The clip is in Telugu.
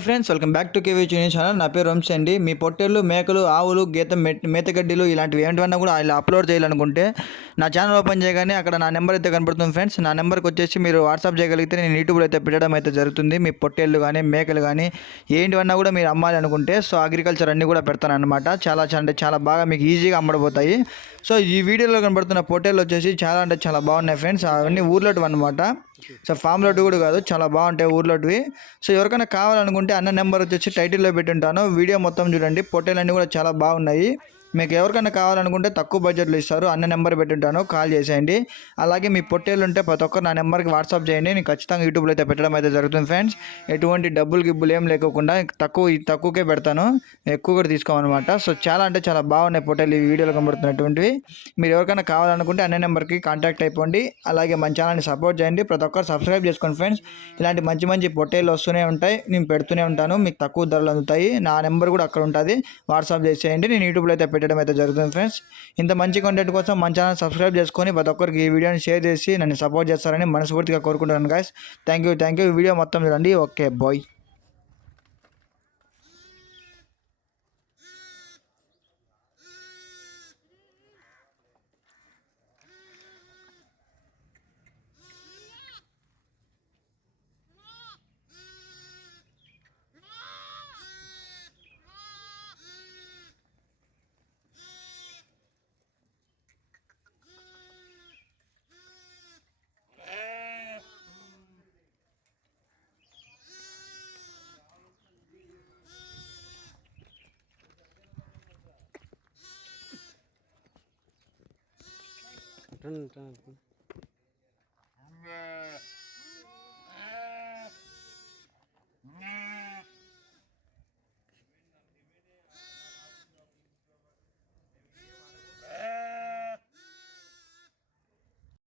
Hi friends, welcome back to KV news channel. నా పేరు వంశీ అండి. మీ పొట్టేళ్ళు, మేకలు, ఆవులు, గీత మేతగడ్డిలు ఇలాంటివి ఏంటివన్నా కూడా ఇలా అప్లోడ్ చేయాలనుకుంటే నా ఛానల్ ఓపెన్ చేయగానే అక్కడ నా నెంబర్ అయితే కనబడుతుంది ఫ్రెండ్స్. నా నెంబర్కి వచ్చేసి మీరు వాట్సాప్ చేయగలిగితే నేను యూట్యూబ్లో అయితే పెట్టడం అయితే జరుగుతుంది. మీ పొట్టేళ్ళు కానీ మేకలు కానీ ఏంటివన్నా కూడా మీరు అమ్మాలి అనుకుంటే సో అగ్రికల్చర్ అన్నీ కూడా పెడతాను అనమాట. చాలా బాగా మీకు ఈజీగా అమ్మడిపోతాయి. సో ఈ వీడియోలో కనబడుతున్న పొట్టేళ్ళు వచ్చేసి చాలా బాగున్నాయి ఫ్రెండ్స్. అవన్నీ ఊర్లోటివి అనమాట. సో ఫామ్ లోటు కూడా కాదు, చాలా బాగుంటాయి ఊర్లోటివి. సో ఎవరికైనా కావాలనుకుంటే అన్న నెంబర్ వచ్చేసి టైటిల్లో పెట్టుంటాను. వీడియో మొత్తం చూడండి. పొట్టేలన్నీ కూడా చాలా బాగున్నాయి. మీకు ఎవరికైనా కావాలనుకుంటే తక్కువ బడ్జెట్లో ఇస్తారు. అన్న నెంబర్ పెట్టుంటాను, కాల్ చేసేయండి. అలాగే మీ పొట్టేళ్ళు ఉంటే ప్రతి ఒక్కరు నా నెంబర్కి వాట్సాప్ చేయండి. నేను ఖచ్చితంగా యూట్యూబ్లో అయితే పెట్టడం అయితే జరుగుతుంది ఫ్రెండ్స్. ఎటువంటి గిబ్బులు ఏం లేకోకుండా తక్కువకే పెడతాను, ఎక్కువ కూడా తీసుకోమన్నమాట. సో చాలా బాగున్నాయి పొట్టేలు ఈ వీడియోలో కనబడుతున్నటువంటివి. మీరు ఎవరికైనా కావాలనుకుంటే అన్న నెంబర్కి కాంటాక్ట్ అయిపోండి. అలాగే మన ఛానల్ని సపోర్ట్ చేయండి. ప్రతి ఒక్కరు సబ్స్క్రైబ్ చేసుకోండి ఫ్రెండ్స్. ఇలాంటి మంచి పొట్టేళ్ళు వస్తూనే ఉంటాయి, నేను పెడుతూనే ఉంటాను. మీకు తక్కువ ధరలు అందుతాయి. నా నెంబర్ కూడా అక్కడ ఉంటుంది, వాట్సాప్ చేసేయండి. నేను యూట్యూబ్లో అయితే పెట్టడం అయితే జరుగుతుంది ఫ్రెండ్స్. ఇంత మంచి కంటెంట్ కోసం మన ఛానల్ సబ్స్క్రైబ్ చేసుకొని ప్రతి ఒక్కరికి ఈ వీడియోని షేర్ చేసి నన్ను సపోర్ట్ చేస్తారని మనస్ఫూర్తిగా కోరుకుంటున్నాను గాయస్. Thank you. ఈ వీడియో మొత్తం చూడండి. Okay bye. Run.